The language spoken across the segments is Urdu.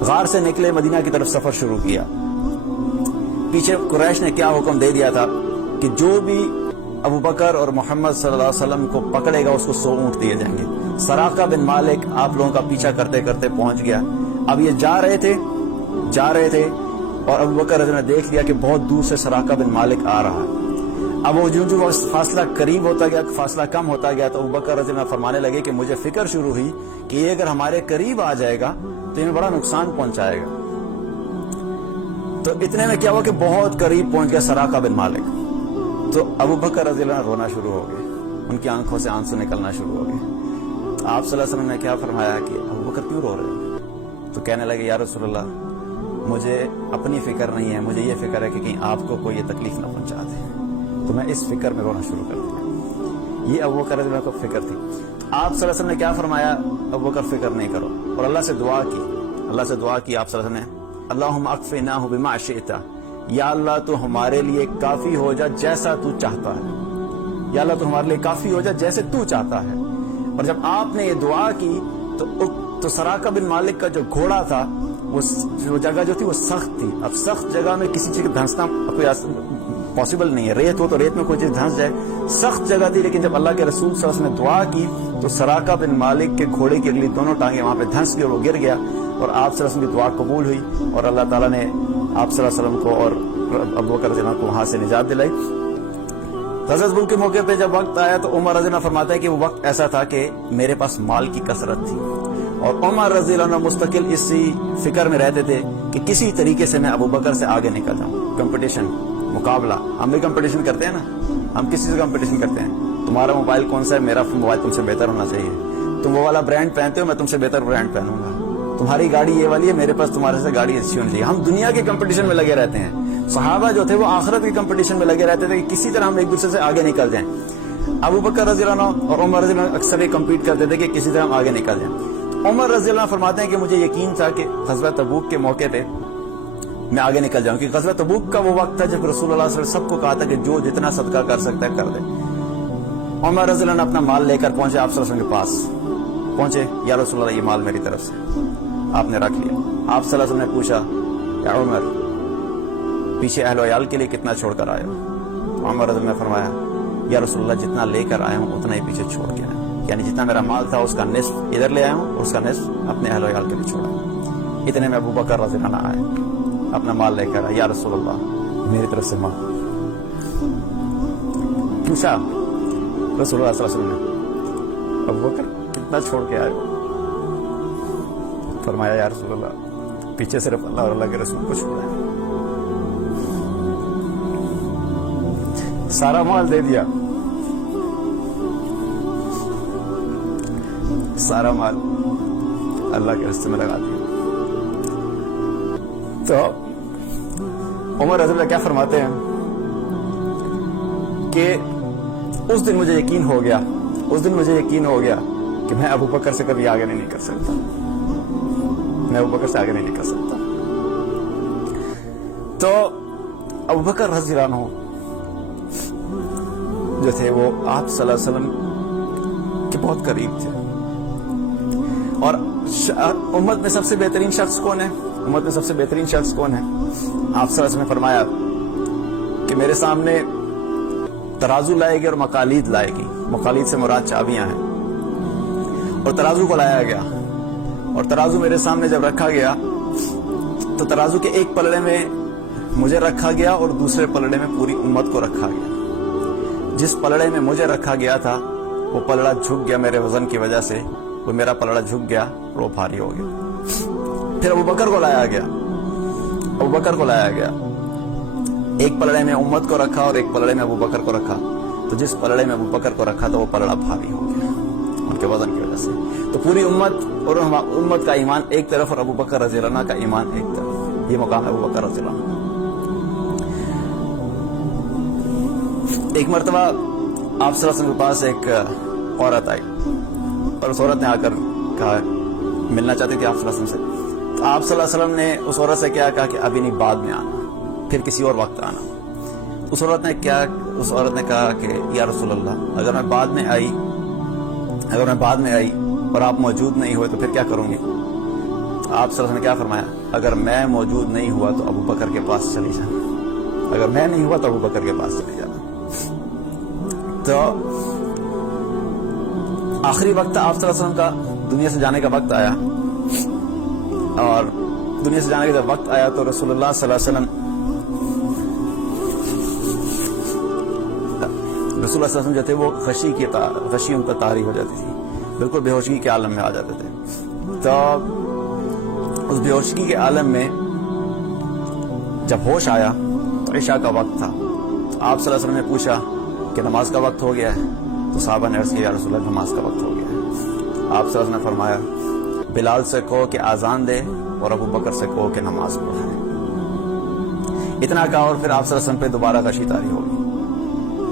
غار سے نکلے، مدینہ کی طرف سفر شروع کیا۔ پیچھے قریش نے کیا حکم دے دیا تھا کہ جو بھی ابو بکر اور محمد صلی اللہ علیہ وسلم کو پکڑے گا اس کو 100 اونٹ دیے جائیں گے۔ سراقہ بن مالک آپ لوگوں کا پیچھا کرتے کرتے پہنچ گیا۔ اب یہ جا رہے تھے اور ابو بکر رضی اللہ عنہ نے دیکھ لیا کہ بہت دور سے سراقہ بن مالک آ رہا ہے۔ اب وہ جو فاصلہ قریب ہوتا گیا، فاصلہ کم ہوتا گیا، تو ابو بکر رضی اللہ عنہ فرمانے لگے کہ مجھے فکر شروع ہوئی کہ یہ اگر ہمارے قریب آ جائے گا تو انہیں بڑا نقصان پہنچائے گا۔ تو اتنے میں کیا ہوا کہ بہت قریب پہنچ گیا سراقہ بن مالک، تو ابو بکر رضی اللہ عنہ رونا شروع ہو گئے، ان کی آنکھوں سے آنسو نکلنا شروع ہو گئے۔ تو آپ صلی اللہ علیہ وسلم نے کیا فرمایا کہ ابو بکر کیوں رو رہے ہیں؟ تو کہنے لگے یا رسول اللہ مجھے اپنی فکر نہیں ہے، مجھے یہ فکر ہے کہ کہیں آپ کو کوئی یہ تکلیف نہ پہنچا دے، تو میں اس فکر میں رونا شروع کر دیا۔ یہ ابو بکر رضی اللہ عنہ کو فکر تھی۔ آپ صلی اللہ علیہ وسلم نے کیا فرمایا؟ ابو بکر فکر نہیں کرو، اور اللہ سے دعا کی۔ آپ صلی اللہ علیہ وسلم نے اللہم اکفناہ بما شئت، یا اللہ تو ہمارے لیے کافی ہو جا جیسا تو چاہتا ہے، یا اللہ تو ہمارے لیے کافی ہو جا جیسے تو چاہتا ہے۔ اور جب آپ نے یہ دعا کی تو سراقہ بن مالک کا جو گھوڑا تھا وہ جگہ جو تھی وہ سخت تھی۔ اب سخت جگہ میں کسی چیز کا دھنسنا کوئی پاسبل نہیں ہے، ریت ہو تو ریت میں کوئی چیز دھنس جائے، سخت جگہ تھی۔ لیکن جب اللہ کے رسول صلی اللہ علیہ وسلم نے دعا کی تو سراقہ بن مالک کے گھوڑے کی اگلی دونوں ٹانگیں وہاں پہ دھنس گئی اور وہ گر گیا، اور آپ صلی اللہ علیہ وسلم کی دعا قبول ہوئی، اور اللہ تعالیٰ نے آپ صلی اللہ علیہ وسلم کو اور ابو بکر رضی اللہ عنہ کو وہاں سے نجات دلائی۔ غزوہ تبوک کے موقع پہ جب وقت آیا تو عمر رضی اللہ عنہ فرماتا ہے کہ وہ وقت ایسا تھا کہ میرے پاس مال کی کثرت تھی، اور عمر رضی اللہ عنہ مستقل اسی فکر میں رہتے تھے کہ کسی طریقے سے میں ابو بکر سے آگے نکل جاؤں۔ کمپٹیشن، مقابلہ، ہم بھی کمپٹیشن کرتے ہیں نا، ہم کسی سے کمپٹیشن کرتے ہیں، تمہارا موبائل کون سا ہے، میرا موبائل تم سے بہتر ہونا چاہیے، تم وہ والا برانڈ پہنتے ہو میں تم سے بہتر برانڈ پہنوں گا، تمہاری گاڑی یہ والی ہے میرے پاس تمہارے سے گاڑی اچھی ہونی چاہیے۔ ہم دنیا کے کمپٹیشن میں لگے رہتے ہیں۔ صحابہ جو تھے وہ آخرت کے کمپٹیشن میں لگے رہتے تھے کہ کسی طرح ہم ایک دوسرے سے آگے نکل جائیں۔ ابو بکر رضی اللہ عنہ اور عمر رضی اللہ عنہ اکثر کمپیٹ کرتے تھے کہ کسی طرح ہم آگے نکل جائیں۔ عمر رضی اللہ عنہ فرماتے ہیں کہ مجھے یقین تھا کہ غزوہ تبوک کے موقع پہ میں آگے نکل جاؤں، کیونکہ غزوہ تبوک کا وہ وقت تھا جب رسول اللہ صلی اللہ علیہ وسلم سب کو کہا تھا کہ جو جتنا صدقہ کر سکتا ہے کر دے۔ عمر رضی اللہ عنہ اپنا مال لے کر پہنچے آپ صلی اللہ علیہ وسلم کے پاس، پہنچے یا رسول اللہ یہ مال میری طرف سے، آپ نے رکھ لیا۔ آپ صلی اللہ علیہ وسلم نے پوچھا یا عمر پیچھے اہل و عیال کے لیے کتنا چھوڑ کر آئے ہو؟ عمر رضی اللہ عنہ نے فرمایا یا رسول اللہ جتنا لے کر آیا ہوں اتنا ہی پیچھے چھوڑ کے آیا ہوں، یعنی جتنا میرا مال تھا اس کا نصف ادھر لے آیا ہوں اور اس کا نصف اپنے اہل و عیال کے لیے چھوڑا۔ اتنے میں ابو بکر رضی اللہ عنہ آئے، اپنا مال لے کر آئے، یا رسول اللہ میری طرف سے مال۔ پوچھا رسول اللہ صلی اللہ علیہ وسلم نے ابو بکر کتنا چھوڑ کے آئے؟ فرمایا یا رسول اللہ پیچھے صرف اللہ اور اللہ کے رسول کو چھوڑا ہے، سارا مال دے دیا، سارا مال اللہ کے راستے میں لگا دیا۔ تو عمر رضی اللہ کیا فرماتے ہیں کہ اس دن مجھے یقین ہو گیا کہ میں ابو بکر سے کبھی آگے نہیں نکل سکتا، میں ابو بکر سے آگے نہیں نکل سکتا۔ تو ابو بکر رضی اللہ عنہ جو تھے وہ آپ صلی اللہ علیہ وسلم کے بہت قریب تھے، اور امت میں سب سے بہترین شخص کون ہے؟ امت میں سب سے بہترین شخص کون ہے؟ آپ صلی اللہ علیہ وسلم نے فرمایا کہ میرے سامنے ترازو لائے گی اور مقالید لائے گی، مقالید سے مراد چابیاں ہیں، اور ترازو کو لایا گیا، اور ترازو میرے سامنے جب رکھا گیا تو ترازو کے ایک پلڑے میں مجھے رکھا گیا اور دوسرے پلڑے میں پوری امت کو رکھا گیا۔ جس پلڑے میں مجھے رکھا گیا تھا وہ پلڑا جھک گیا میرے وزن کی وجہ سے، وہ میرا پلڑا جھک گیا اور وہ بھاری ہو گیا۔ پھر ابو بکر کو لایا گیا، ایک پلڑے میں امت کو رکھا اور ایک پلڑے میں ابو بکر کو رکھا، تو جس پلڑے میں ابو بکر کو رکھا تو وہ پلڑا بھاری ہو گیا ان کے وزن کی وجہ سے۔ تو پوری امت اور امت کا ایمان ایک طرف اور ابو بکر رضی اللہ عنہ کا ایمان ایک طرف، یہ مقام ہے ابو بکر رضی اللہ عنہ۔ ایک مرتبہ آپ صلی اللہ علیہ وسلم کے پاس ایک عورت آئی، اور اس عورت نے آ کر کہا ملنا چاہتی تھی آپ صلی اللہ علیہ وسلم سے، تو آپ صلی اللہ علیہ وسلم نے اس عورت سے کیا کہا کہ ابھی نہیں، بعد میں آنا، پھر کسی اور وقت آنا۔ اس عورت نے کہا کہ یا رسول اللہ اگر میں بعد میں آئی اور آپ موجود نہیں ہوئے تو پھر کیا کروں گی؟ آپ صلی اللہ علیہ وسلم نے کیا فرمایا؟ اگر میں موجود نہیں ہوا تو ابو بکر کے پاس چلی جانا، اگر میں نہیں ہوا تو ابو بکر کے پاس چلی جانا۔ تو آخری وقت آپ صلی اللہ علیہ وسلم کا دنیا سے جانے کا وقت آیا، اور دنیا سے جانے کا جب وقت آیا تو رسول اللہ صلی اللہ علیہ وسلم جو تھے وہ خشی ان پر طاری ہو جاتی تھی، بالکل بے ہوشی کے عالم میں آ جاتے تھے۔ تو اس بے ہوشی کے عالم میں جب ہوش آیا تو عشاء کا وقت تھا، تو آپ صلی اللہ علیہ وسلم نے پوچھا کہ نماز کا وقت ہو گیا ہے؟ تو صحابہ نے عرض کیا یا رسول اللہ نماز کا وقت ہو گیا ہے۔ آپ صلی اللہ علیہ وسلم نے فرمایا بلال سے کہو کہ آزان دے اور ابو بکر سے کہو کہ نماز پڑھائے۔ اتنا کہا اور پھر آپ صلی اللہ علیہ وسلم پہ دوبارہ غشی طاری ہو گئی۔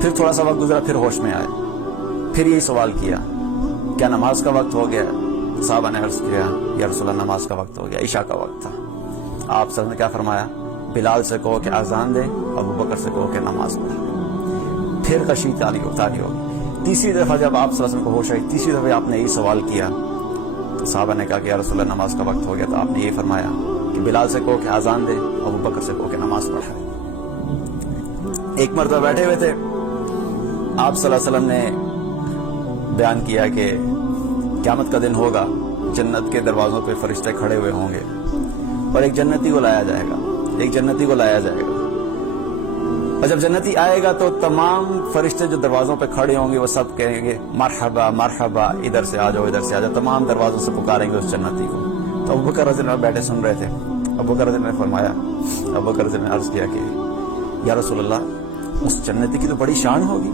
پھر تھوڑا سا وقت گزرا، پھر ہوش میں آئے، پھر یہی سوال کیا کیا نماز کا وقت ہو گیا؟ صحابہ نے عرض کیا یا رسول اللہ نماز کا وقت ہو گیا، عشاء کا وقت تھا۔ آپ صلی اللہ علیہ وسلم نے کیا فرمایا؟ بلال سے کہو کہ آزان دے، ابو بکر سے کہو کہ نماز پڑھائے۔ پھر غشی طاری ہوگی۔ تیسری دفعہ جب آپ صلی اللہ علیہ وسلم کو ہوش آئی، تیسری دفعہ آپ نے یہی سوال کیا تو صحابہ نے کہا کہ یا رسول اللہ نماز کا وقت ہو گیا، تو آپ نے یہ فرمایا کہ بلال سے کہو کہ آزان دے، ابو بکر سے کہو کہ نماز پڑھائے۔ ایک مرتبہ بیٹھے ہوئے تھے، آپ صلی اللہ علیہ وسلم نے بیان کیا کہ قیامت کا دن ہوگا، جنت کے دروازوں پہ فرشتے کھڑے ہوئے ہوں گے اور ایک جنتی کو لایا جائے گا، اور جب جنتی آئے گا تو تمام فرشتے جو دروازوں پہ کھڑے ہوں گے وہ سب کہیں گے مرحبا مرحبا، ادھر سے آ جاؤ، ادھر سے آ جاؤ، تمام دروازوں سے پکاریں گے اس جنتی کو۔ تو ابو بکر رضی اللہ عنہ بیٹھے سن رہے تھے۔ ابو بکر رضی اللہ عنہ نے فرمایا، ابو بکر رضی اللہ عنہ نے عرض کیا کہ یا رسول اللہ اس جنتی کی تو بڑی شان ہوگی،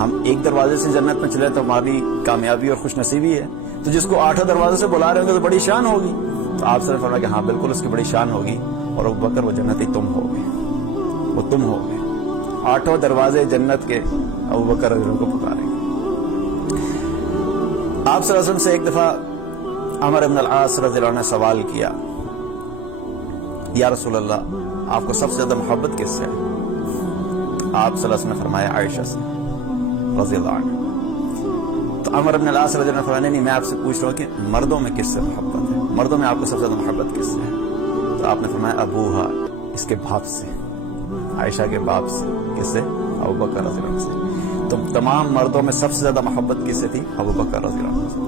ہم ایک دروازے سے جنت میں چلے تو ہماری کامیابی اور خوش نصیبی ہے، تو جس کو 8 دروازے سے بلا رہے ہوں گے تو بڑی شان ہوگی۔ تو آپ سے فرمایا کہ ہاں بالکل اس کی بڑی شان ہوگی، اور ابو بکر وہ جنتی تم ہوگے، وہ تم ہوگے۔ 8 دروازے جنت کے ابو بکر رضی اللہ عنہ کو پکاریں گے۔ آپ صلی اللہ علیہ وسلم سے ایک دفعہ عمر بن العاص رضی اللہ عنہ نے سوال کیا یا رسول اللہ آپ کو سب سے زیادہ محبت کس سے ہے؟ آپ صلی اللہ علیہ وسلم نے فرمایا عائشہ سے رضی اللہ عنہ۔ تو عمر بن العاص رضی اللہ عنہ نے فرمایا نہیں، میں آپ سے پوچھ رہا ہوں کہ مردوں میں کس سے محبت ہے، مردوں میں آپ کو سب سے زیادہ محبت کس سے ہے؟ تو آپ نے فرمایا ابوہا، اس کے باپ سے، عائشہ کے باپ سے۔ کس سے؟ ابو بکر رضی اللہ عنہ سے۔ تو تمام مردوں میں سب سے زیادہ محبت کس سے تھی؟ ابو بکر رضی اللہ عنہ سے۔